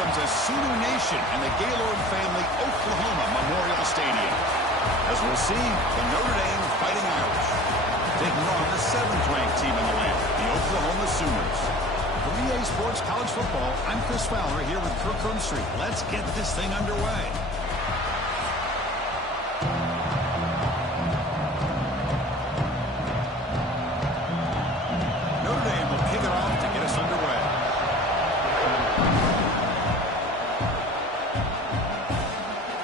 welcomes a Sooner Nation and the Gaylord family Oklahoma Memorial Stadium. As we'll see, the Notre Dame Fighting Irish taking on the 7th-ranked team in the land, the Oklahoma Sooners. For EA Sports College Football, I'm Chris Fowler here with Kirk Herbstreit. Let's get this thing underway. Notre Dame will kick it off to get us underway.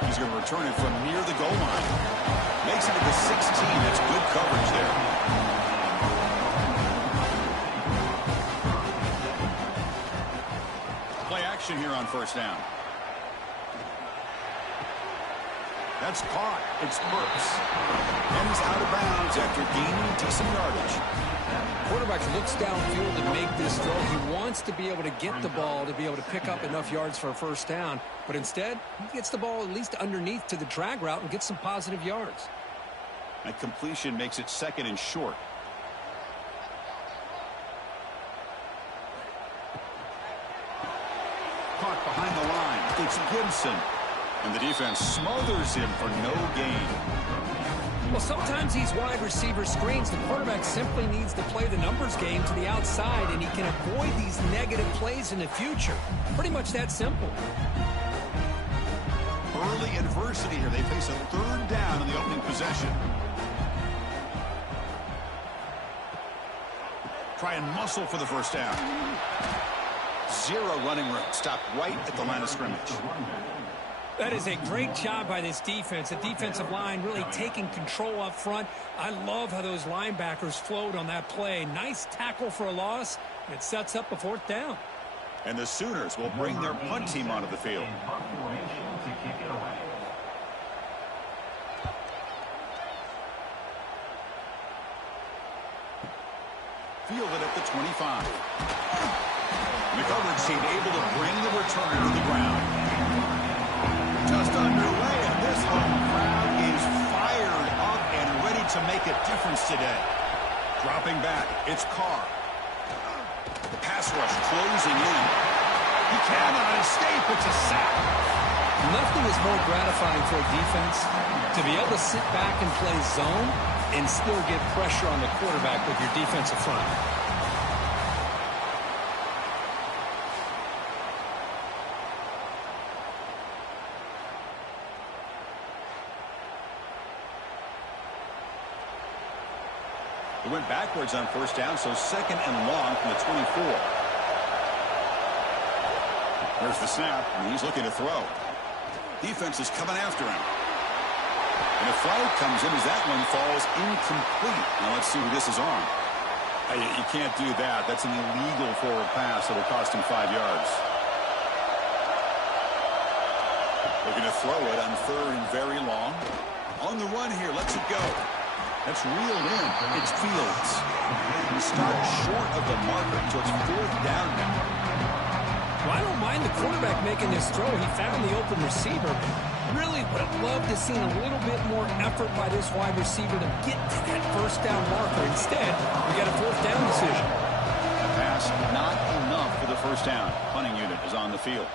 He's going to return it from near the goal line. Makes it at the 16. That's good coverage there. Play action here on first down. That's caught. It's Burks. And he's out of bounds after gaining decent yardage. Quarterback looks downfield to make this throw. He wants to be able to get the ball to be able to pick up enough yards for a first down. But instead, he gets the ball at least underneath to the drag route and gets some positive yards. That completion makes it 2nd and short. Caught behind the line. It's Gibson. And the defense smothers him for no gain. Well, sometimes these wide receiver screens, the quarterback simply needs to play the numbers game to the outside, and he can avoid these negative plays in the future. Pretty much that simple. Early adversity here. They face a 3rd down in the opening possession. Try and muscle for the first down. 0 running room. Stopped right at the line of scrimmage. That is a great job by this defense. The defensive line really taking control up front. I love how those linebackers flowed on that play. Nice tackle for a loss. It sets up a 4th down. And the Sooners will bring their punt team onto the field. Fielded at the 25. And the coverage team able to bring the returner to the ground. Just underway, and this home crowd is fired up and ready to make a difference today. Dropping back, it's Carr. The pass rush closing in. He cannot escape. It's a sack. Nothing is more gratifying for a defense to be able to sit back and play zone and still get pressure on the quarterback with your defensive front. It went backwards on first down, so 2nd and long from the 24. There's the snap, and he's looking to throw. Defense is coming after him. And a flag comes in as that one falls incomplete. Now let's see who this is on. You can't do that. That's an illegal forward pass that will cost him 5 yards. Looking to throw it on 3rd and very long. On the run here, lets it go. That's reeled in. It's Fields. He starts short of the marker, so it's 4th down now. Well, I don't mind the quarterback making this throw. He found the open receiver. Really would have loved to seen a little bit more effort by this wide receiver to get to that first down marker. Instead, we got a 4th down decision. A pass not enough for the first down. Punting unit is on the field.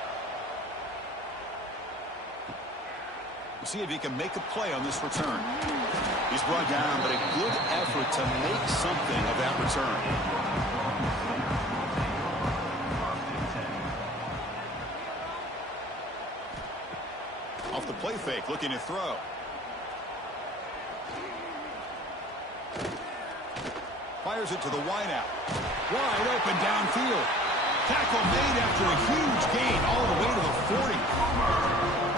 We'll see if he can make a play on this return. He's brought down, but a good effort to make something of that return. Off the play fake, looking to throw. Fires it to the wideout. Wide open downfield. Tackle made after a huge gain all the way to the 40.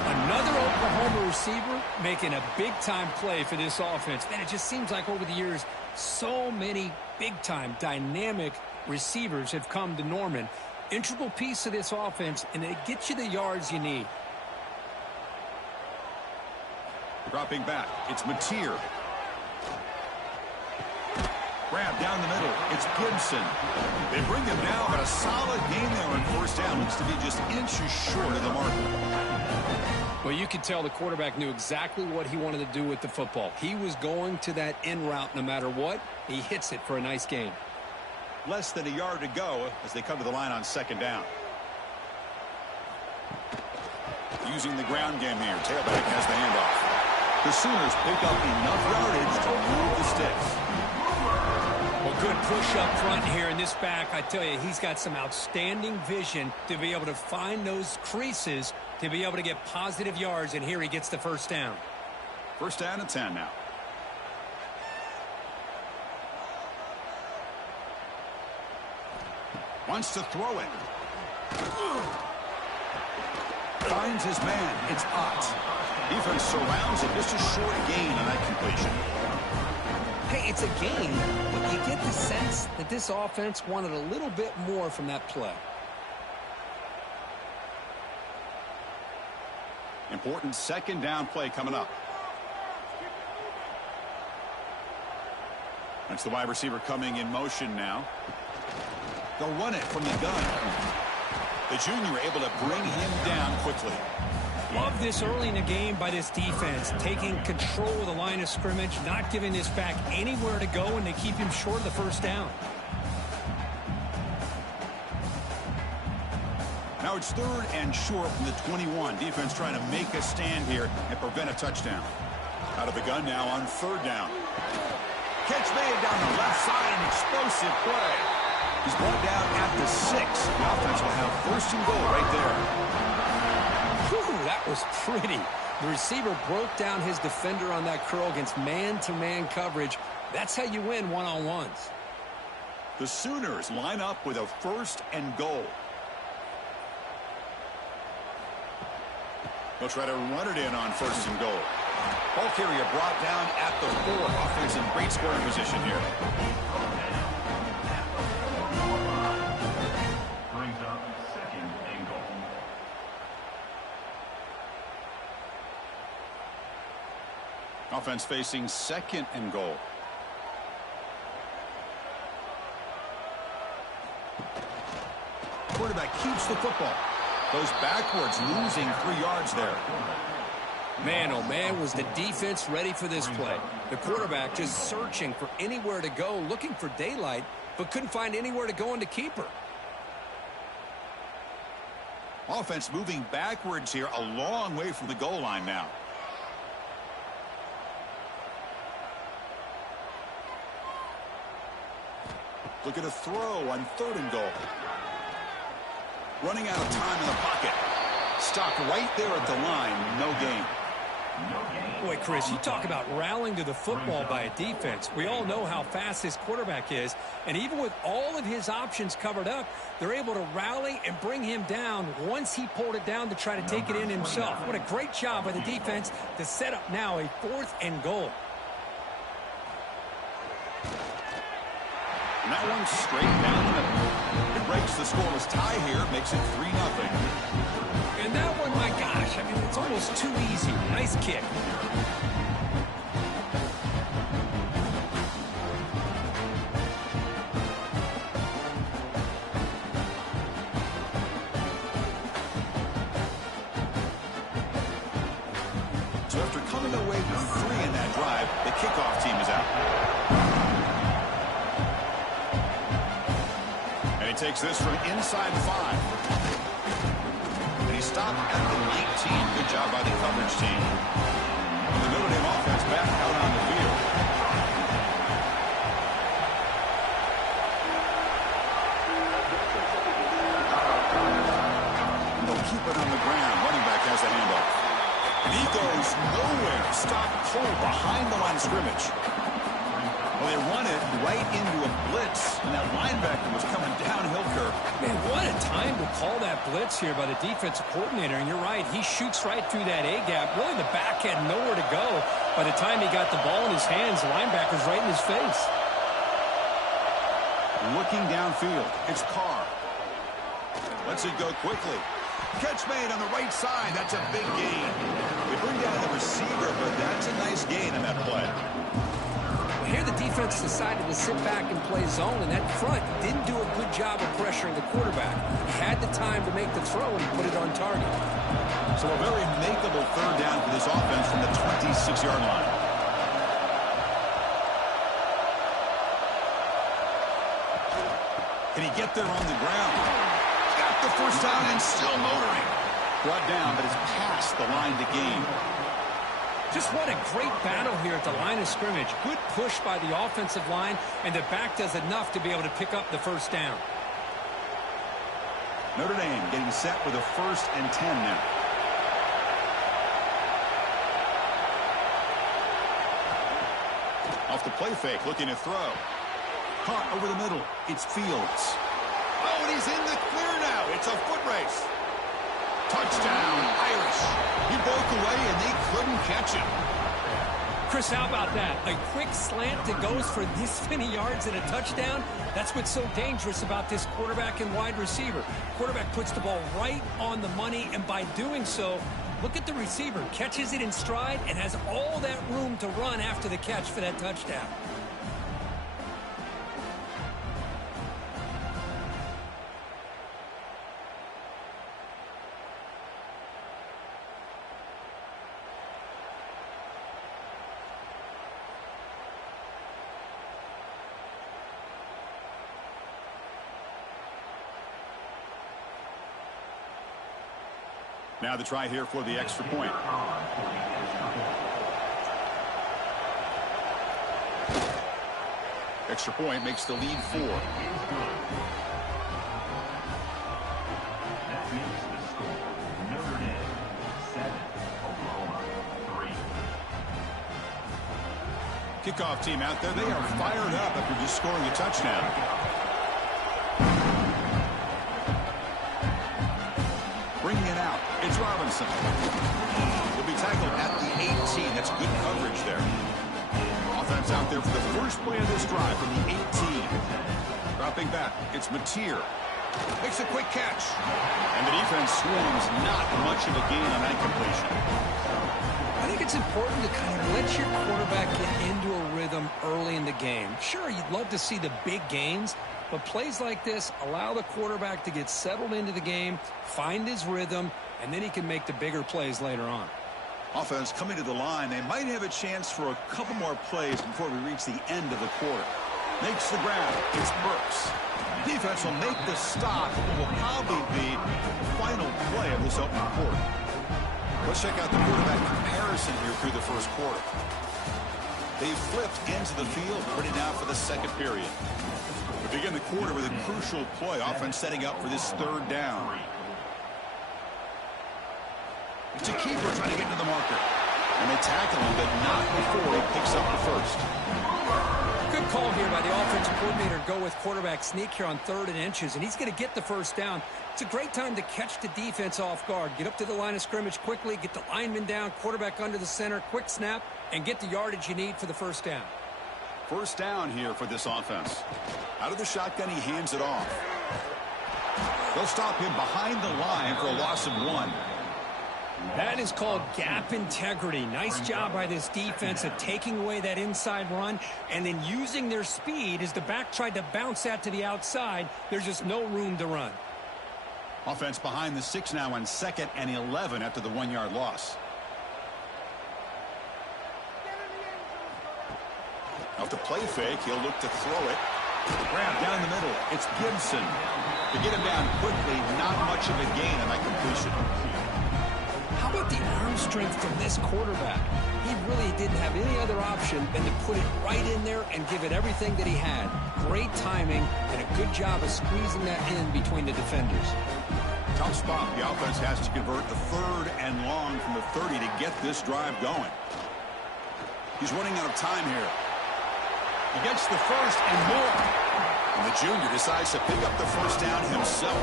Another Oklahoma receiver making a big-time play for this offense. Man, it just seems like over the years, so many big-time, dynamic receivers have come to Norman. Integral piece of this offense, and it gets you the yards you need. Dropping back, it's Mateer. Grab down the middle, it's Gibson. They bring him down, but a solid game there on first down. Looks to be just inches short of the marker. Well, you could tell the quarterback knew exactly what he wanted to do with the football. He was going to that in route no matter what. He hits it for a nice gain. Less than a yard to go as they come to the line on 2nd down. using the ground game here. Tailback has the handoff. The Sooners pick up enough yardage to move the sticks. Well, good push up front here in this back. I tell you, he's got some outstanding vision to be able to find those creases to be able to get positive yards, and here he gets the first down. First down and 10 now. Wants to throw it. Finds his man. It's Ott. Defense surrounds it. Just a short gain on that completion. Hey, it's a gain, but you get the sense that this offense wanted a little bit more from that play. Important second down play coming up. That's the wide receiver coming in motion now. They'll run it from the gun. The junior able to bring him down quickly. Love this early in the game by this defense, taking control of the line of scrimmage, not giving this back anywhere to go, and they keep him short of the first down. Now it's third and short from the 21. Defense trying to make a stand here and prevent a touchdown. Out of the gun now on third down. Catch made down the left side, an explosive play. He's brought down at the 6. The offense will have first and goal right there. Whew, that was pretty. The receiver broke down his defender on that curl against man-to-man coverage. That's how you win one-on-ones. The Sooners line up with a first and goal. They'll try to run it in on first and goal. Ball carrier brought down at the 4. Offense in great scoring position here. Brings up second and goal. Offense facing second and goal. Quarterback keeps the football. Goes backwards, losing 3 yards there. Man, oh man, was the defense ready for this play. The quarterback just searching for anywhere to go, looking for daylight, but couldn't find anywhere to go into keeper. Offense moving backwards here, a long way from the goal line now. Look at a throw on third and goal. Running out of time in the pocket. Stopped right there at the line. No gain. Boy, Chris, you talk about rallying to the football by a defense. We all know how fast this quarterback is, and even with all of his options covered up, they're able to rally and bring him down once he pulled it down to try to take it in himself. What a great job by the defense to set up now a fourth and goal. And that one's straight down the middle. It breaks the scoreless tie here, makes it 3-0. And that one, my gosh, I mean, it's almost too easy. Nice kick. So after coming away with 3 in that drive, the kickoff team is out. And he takes this from inside 5. Stopped at the 19. Good job by the coverage team. And the Notre Dame offense back out on the field. They'll keep it on the ground. Running back has the handoff. And he goes nowhere. Stopped cold behind the line of scrimmage. Well, they run it right into a blitz, and that linebacker was coming downhill curve. Man, what a time to call that blitz here by the defensive coordinator. And you're right, he shoots right through that A-gap. Really, the back had nowhere to go. By the time he got the ball in his hands, the linebacker's right in his face. Looking downfield, it's Carr. Lets it go quickly. Catch made on the right side. That's a big gain. They bring down the receiver, but that's a nice gain on that play. Here the defense decided to sit back and play zone, and that front didn't do a good job of pressuring the quarterback. He had the time to make the throw, and he put it on target. So a very makeable third down for this offense from the 26-yard line. Can he get there on the ground? Got the first down and still motoring. Brought down, but it's past the line to gain. Just what a great battle here at the line of scrimmage. Good push by the offensive line, and the back does enough to be able to pick up the first down. Notre Dame getting set with a 1st and 10 now. Off the play fake, looking to throw. Caught over the middle. It's Fields. Oh, and he's in the clear now. It's a foot race. Touchdown, Irish. He broke away, and they couldn't catch him. Chris, how about that? A quick slant that goes for this many yards and a touchdown. That's what's so dangerous about this quarterback and wide receiver. Quarterback puts the ball right on the money, and by doing so, look at the receiver. Catches it in stride and has all that room to run after the catch for that touchdown. Now the try here for the extra point. Extra point makes the lead 4. That makes the score Notre Dame 7, Oklahoma 3. Kickoff team out there. They are fired up after just scoring a touchdown. Bringing it out. It's Robinson. He'll be tackled at the 18. That's good coverage there. Offense out there for the first play of this drive from the 18. Dropping back. It's Notre. Makes a quick catch. And the defense swarms. Not much of a gain on that completion. I think it's important to kind of let your quarterback get into a rhythm early in the game. Sure, you'd love to see the big gains, but plays like this allow the quarterback to get settled into the game, find his rhythm, and then he can make the bigger plays later on. Offense coming to the line. They might have a chance for a couple more plays before we reach the end of the quarter. Makes the grab. It's Burks. Defense will make the stop. It will probably be the final play of this opening quarter. Let's check out the quarterback comparison here through the first quarter. They flipped into the field, ready now for the second period. We begin the quarter with a crucial play. Offense setting up for this 3rd down. It's a keeper trying to get to the marker. And they tackle him, but not before he picks up the first. Good call here by the offensive coordinator. Go with quarterback sneak here on 3rd and inches, and he's going to get the first down. It's a great time to catch the defense off guard. Get up to the line of scrimmage quickly, get the lineman down, quarterback under the center, quick snap, and get the yardage you need for the first down. First down here for this offense. Out of the shotgun, he hands it off. They'll stop him behind the line for a loss of 1. That is called gap integrity. Nice job by this defense of taking away that inside run and then using their speed as the back tried to bounce that to the outside. There's just no room to run. Offense behind the 6 now on 2nd and 11 after the 1-yard loss. Off the play fake, he'll look to throw it. Grab down the middle. It's Gibson. To get him down quickly, not much of a gain on that completion. How about the arm strength from this quarterback? He really didn't have any other option than to put it right in there and give it everything that he had. Great timing and a good job of squeezing that in between the defenders. Tough spot. The offense has to convert the 3rd and long from the 30 to get this drive going. He's running out of time here. He gets the first and more. And the junior decides to pick up the first down himself.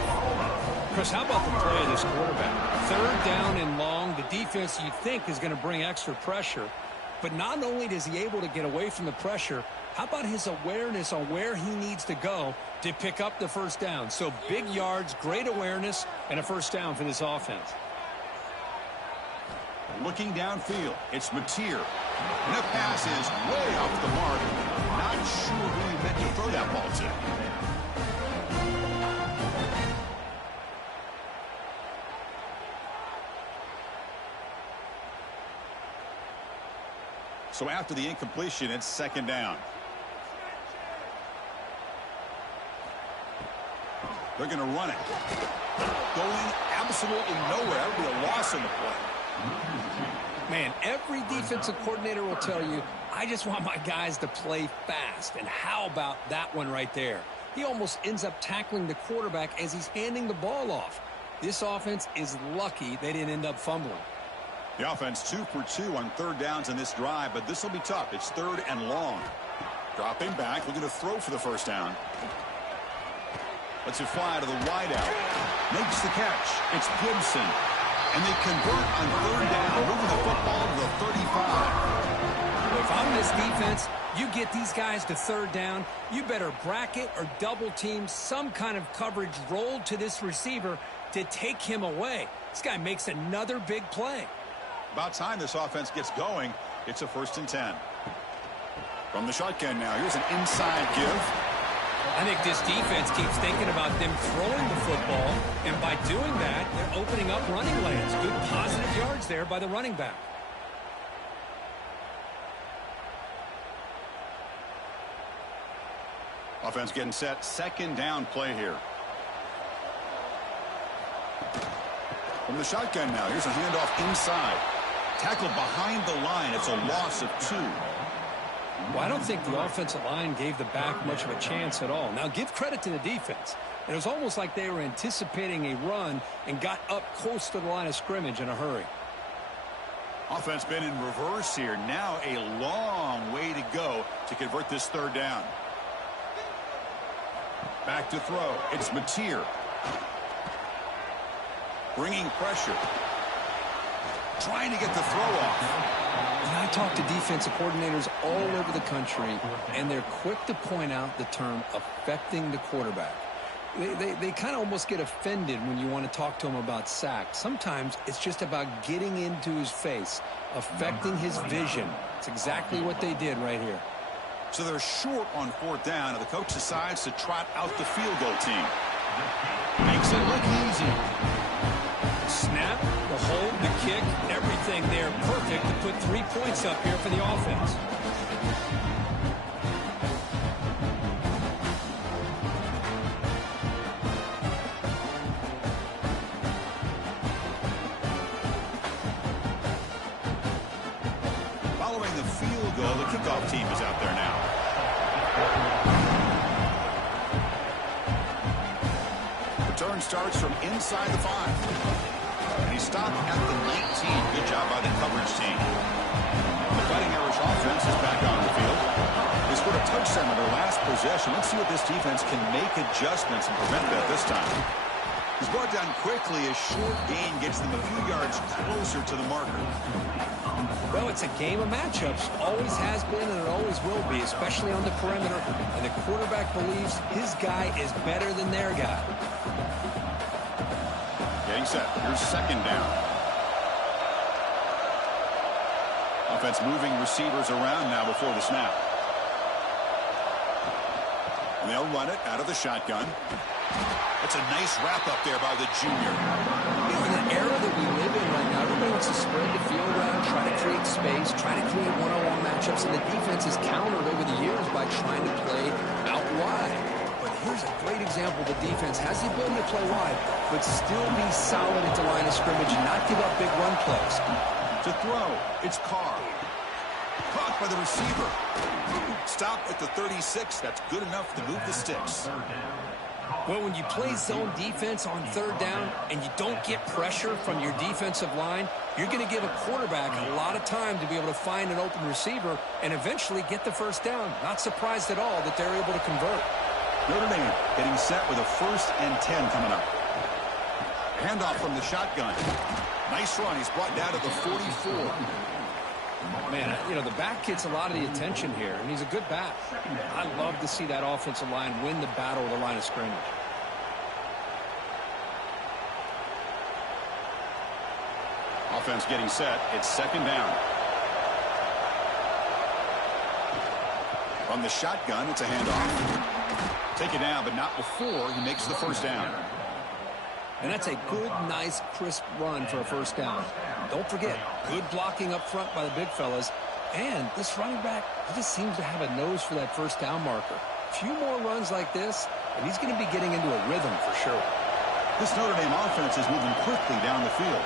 Chris, how about the play of this quarterback? 3rd down and long. The defense, you think, is going to bring extra pressure. But not only is he able to get away from the pressure, how about his awareness on where he needs to go to pick up the first down? So big yards, great awareness, and a first down for this offense. Looking downfield, it's Notre. And that pass is way off the mark. Not sure who he meant to throw that ball to. So after the incompletion, it's 2nd down. They're going to run it. Going absolutely nowhere. That would be a loss in the play. Man, every defensive coordinator will tell you, I just want my guys to play fast. And how about that one right there? He almost ends up tackling the quarterback as he's handing the ball off. This offense is lucky they didn't end up fumbling. The offense 2 for 2 on third downs in this drive, but this will be tough. It's third and long. Dropping back, looking to throw for the first down. Lets it fly to the wideout. Makes the catch. It's Gibson. And they convert on third down, moving the football to the 35. If I'm this defense, you get these guys to third down, you better bracket or double team some kind of coverage rolled to this receiver to take him away. This guy makes another big play. About time this offense gets going. It's a 1st and 10. From the shotgun now, here's an inside give. I think this defense keeps thinking about them throwing the football, and by doing that, they're opening up running lanes. Good positive yards there by the running back. Offense getting set. 2nd down play here. From the shotgun now, here's a handoff inside. Tackled behind the line. It's a loss of 2. Well, I don't think the offensive line gave the back much of a chance at all. Now, give credit to the defense. It was almost like they were anticipating a run and got up close to the line of scrimmage in a hurry. Offense been in reverse here. Now a long way to go to convert this third down. Back to throw. It's Notre. Bringing pressure. Trying to get the throw off. I talk to defensive coordinators all over the country, and they're quick to point out the term affecting the quarterback. They kind of almost get offended when you want to talk to them about sacks. Sometimes it's just about getting into his face, affecting his vision. It's exactly what they did right here. So they're short on 4th down, and the coach decides to trot out the field goal team. Makes it look easy. Snap, the hold, the kick, everything there perfect to put 3 points up here for the offense. Following the field goal, the kickoff team is out there now. Return starts from inside the 5. And he stopped at the 19. Good job by the coverage team. The Fighting Irish offense is back on the field. They scored a touchdown on their last possession. Let's see what this defense can make adjustments and prevent that this time. He's brought down quickly. A short gain gets them a few yards closer to the marker. Well, it's a game of matchups. Always has been and it always will be, especially on the perimeter. And the quarterback believes his guy is better than their guy. Getting set. Here's 2nd down. Offense moving receivers around now before the snap. And they'll run it out of the shotgun. That's a nice wrap up there by the junior. In the era that we live in right now, everybody wants to spread the field around, try to create space, try to create one-on-one matchups, and the defense has countered over the years by trying to play out wide. But here's a great example. The defense has the ability to play wide, but still be solid at the line of scrimmage and not give up big run plays. To throw, it's Carr. Caught by the receiver. Stop at the 36. That's good enough to move the sticks. Well, when you play zone defense on third down and you don't get pressure from your defensive line, you're going to give a quarterback a lot of time to be able to find an open receiver and eventually get the first down. Not surprised at all that they're able to convert. Notre Dame getting set with a 1st and 10 coming up. Handoff from the shotgun. Nice run. He's brought down to the 44. Man, you know, the back gets a lot of the attention here, and he's a good back. I love to see that offensive line win the battle of the line of scrimmage. Offense getting set. It's 2nd down. From the shotgun, it's a handoff. Take it down, but not before he makes the first down. And that's a good, nice, crisp run for a first down. Don't forget, good blocking up front by the big fellas. And this running back, he just seems to have a nose for that first down marker. few more runs like this, and he's going to be getting into a rhythm for sure. This Notre Dame offense is moving quickly down the field.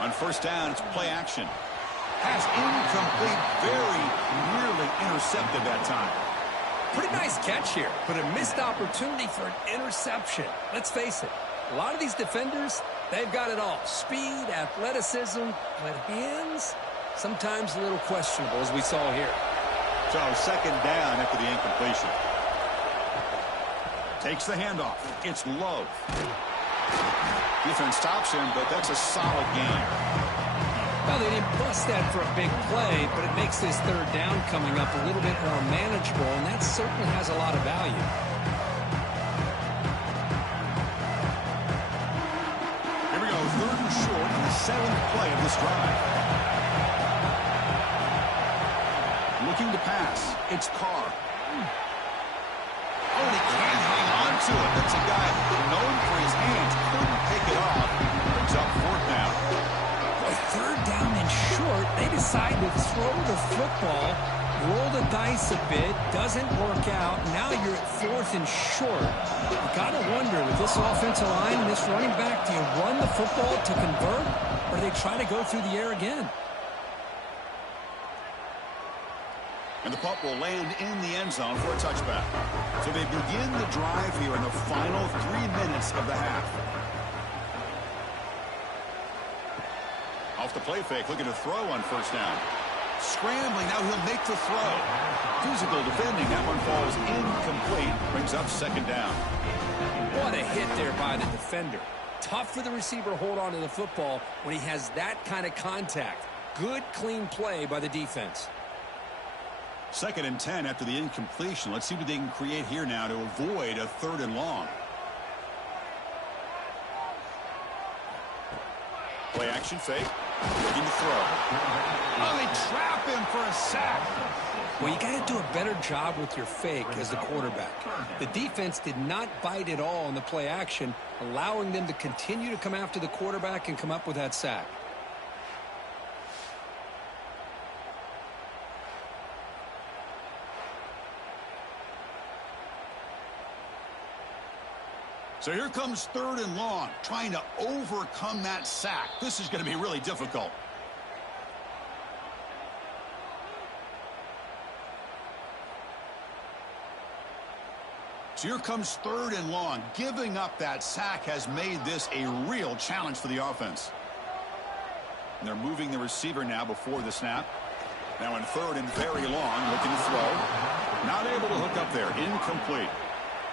On first down, it's play action. Pass incomplete, very nearly intercepted that time. Pretty nice catch here, but a missed opportunity for an interception. Let's face it, a lot of these defenders, they've got it all. Speed, athleticism, but hands, sometimes a little questionable, as we saw here. So second down after the incompletion. Takes the handoff. It's low. Defense stops him, but that's a solid gain. Well, they didn't bust that for a big play, but it makes this third down coming up a little bit more manageable, and that certainly has a lot of value. Here we go, third and short in the 7th play of this drive. Looking to pass. It's Carr. Oh, and he can't hang on to it. That's a guy known for his hands. Couldn't pick it off. Brings up 4th down. Boy, third down and short. They decide to throw the football, roll the dice a bit. Doesn't work out. Now you're at 4th and short. You got to wonder, with this offensive line and this running back, do you run the football to convert, or do they try to go through the air again? And the punt will land in the end zone for a touchback. So they begin the drive here in the final 3 minutes of the half. Off the play fake, looking to throw on first down. Scrambling, now he'll make the throw. Physical defending, that one falls incomplete. Brings up second down. What a hit there by the defender. Tough for the receiver to hold on to the football when he has that kind of contact. Good, clean play by the defense. 2nd and 10 after the incompletion. Let's see what they can create here now to avoid a 3rd and long. Play action fake. Looking to throw. Oh, they trap him for a sack. Well, you got to do a better job with your fake as the quarterback. The defense did not bite at all in the play action, allowing them to continue to come after the quarterback and come up with that sack. So here comes 3rd and long, trying to overcome that sack. This is going to be really difficult. So here comes 3rd and long. Giving up that sack has made this a real challenge for the offense. And they're moving the receiver now before the snap. Now in 3rd and very long, looking to throw. Not able to hook up there. Incomplete.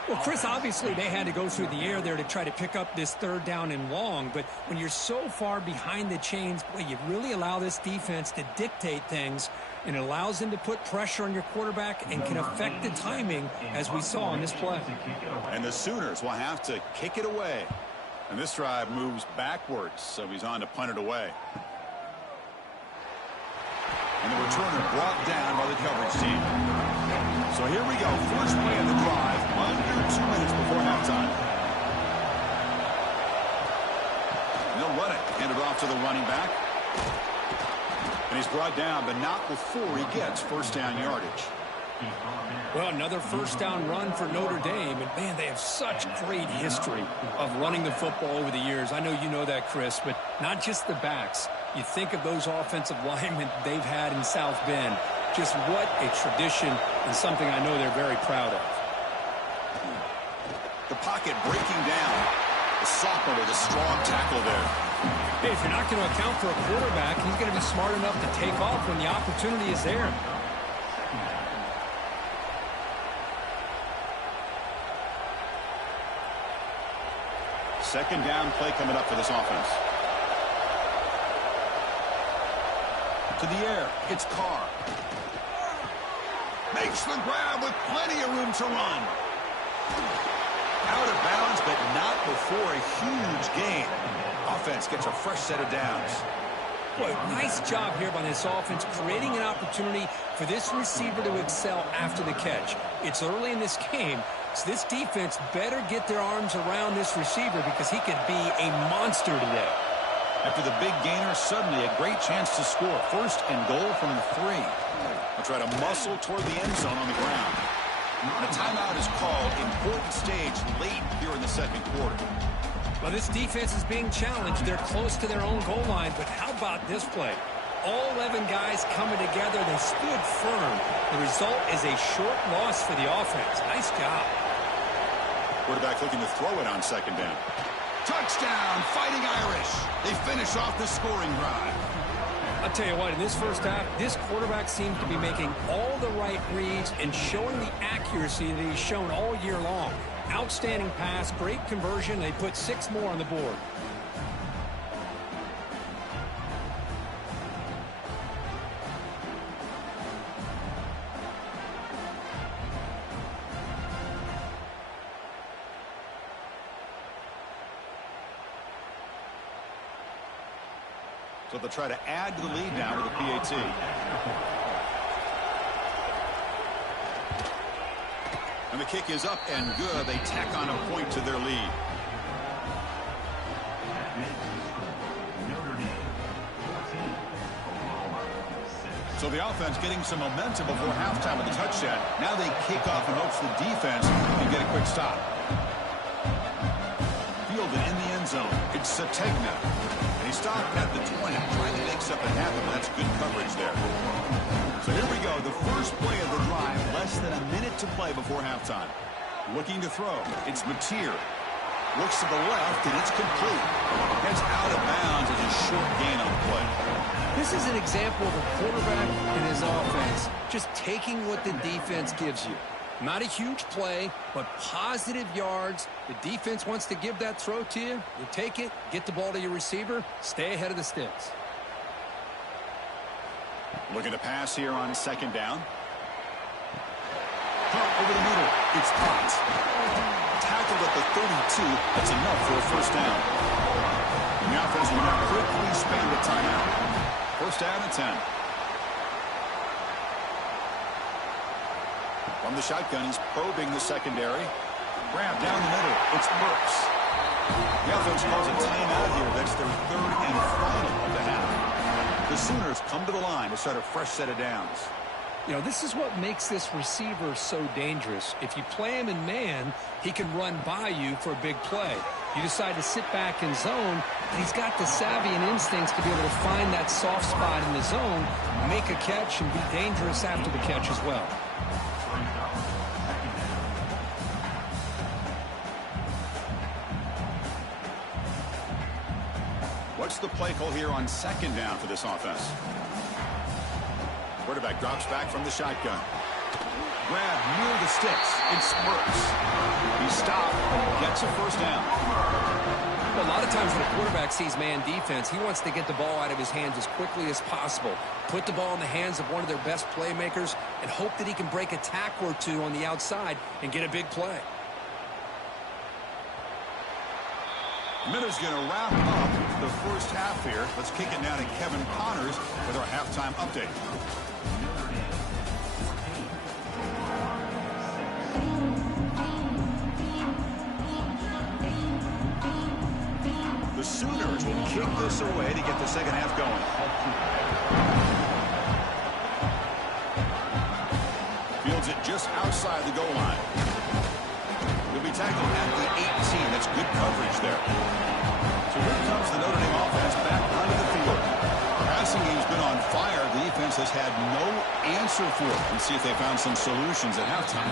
Well, Chris, obviously they had to go through the air there to try to pick up this 3rd down and long, but when you're so far behind the chains, boy, you really allow this defense to dictate things, and it allows them to put pressure on your quarterback and can affect the timing, as we saw in this play. And the Sooners will have to kick it away. And this drive moves backwards, so he's on to punt it away. And the returner brought down by the coverage team. So here we go. First play of the drive, under 2 minutes before halftime. And they'll run it. Hand it off to the running back. And he's brought down, but not before he gets first down yardage. Well, another first down run for Notre Dame. And, man, they have such great history of running the football over the years. I know you know that, Chris, but not just the backs. You think of those offensive linemen they've had in South Bend. Just what a tradition and something I know they're very proud of. The pocket breaking down. The sophomore with a strong tackle there. Hey, if you're not going to account for a quarterback, he's going to be smart enough to take off when the opportunity is there. Second down play coming up for this offense. To the air, it's Carr. Makes the grab with plenty of room to run. Out of bounds, but not before a huge gain. Offense gets a fresh set of downs. Boy, nice job here by this offense, creating an opportunity for this receiver to excel after the catch. It's early in this game, so this defense better get their arms around this receiver because he could be a monster today. After the big gainer, suddenly a great chance to score. First and goal from the 3. They'll try to muscle toward the end zone on the ground. And a timeout is called. Important stage late here in the second quarter. Well, this defense is being challenged. They're close to their own goal line, but how about this play? All 11 guys coming together. They stood firm. The result is a short loss for the offense. Nice job. Quarterback looking to throw it on second down. Touchdown, Fighting Irish. They finish off the scoring drive. I'll tell you what, in this first half, this quarterback seems to be making all the right reads and showing the accuracy that he's shown all year long. Outstanding pass, great conversion. They put 6 more on the board. So they'll try to add to the lead now with a PAT. And the kick is up and good. They tack on a point to their lead. So the offense getting some momentum before halftime with a touchdown. Now they kick off in hopes the defense can get a quick stop. Fielded in the end zone. It's Sategna. He stopped at the 20, trying to make something happen. That's good coverage there. So here we go. The first play of the drive, less than a minute to play before halftime. Looking to throw. It's Notre. Looks to the left, and it's complete. Gets out of bounds as a short gain on the play. This is an example of a quarterback and his offense just taking what the defense gives you. Not a huge play, but positive yards. The defense wants to give that throw to you. You take it, get the ball to your receiver, stay ahead of the sticks. Looking to pass here on second down. Over the middle. It's Potts. Tackled at the 32. That's enough for a first down. And the offense will now quickly span the timeout. First down and 10. From the shotgun, he's probing the secondary. Grab down the middle. It's Burks. The offense calls a timeout here. That's their third and final of the half. The Sooners come to the line to start a fresh set of downs. You know, this is what makes this receiver so dangerous. If you play him in man, he can run by you for a big play. You decide to sit back in zone, and he's got the savvy and instincts to be able to find that soft spot in the zone, make a catch, and be dangerous after the catch as well. What's the play call here on second down for this offense? Quarterback drops back from the shotgun. Grab near the sticks. It's Burks. He stopped and gets a first down. Well, a lot of times when a quarterback sees man defense, he wants to get the ball out of his hands as quickly as possible. Put the ball in the hands of one of their best playmakers and hope that he can break a tackle or two on the outside and get a big play. Miller's going to wrap up the first half here. Let's kick it now to Kevin Connors with our halftime update. The Sooners will kick this away to get the second half going. Fields it just outside the goal line. He'll be tackled at the 18. That's good coverage there. So here comes the Notre Dame offense back onto the field. Passing game's been on fire. The defense has had no answer for it. Let's see if they found some solutions at halftime.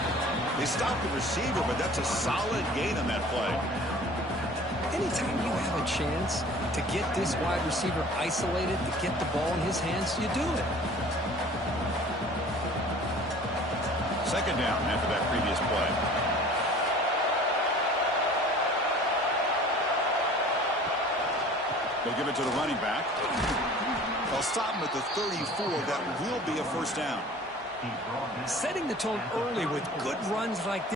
They stopped the receiver, but that's a solid gain on that play. Anytime you have a chance to get this wide receiver isolated, to get the ball in his hands, you do it. Second down after that previous play. They'll give it to the running back. They'll stop him at the 34. That will be a first down. Setting the tone early with good runs like this.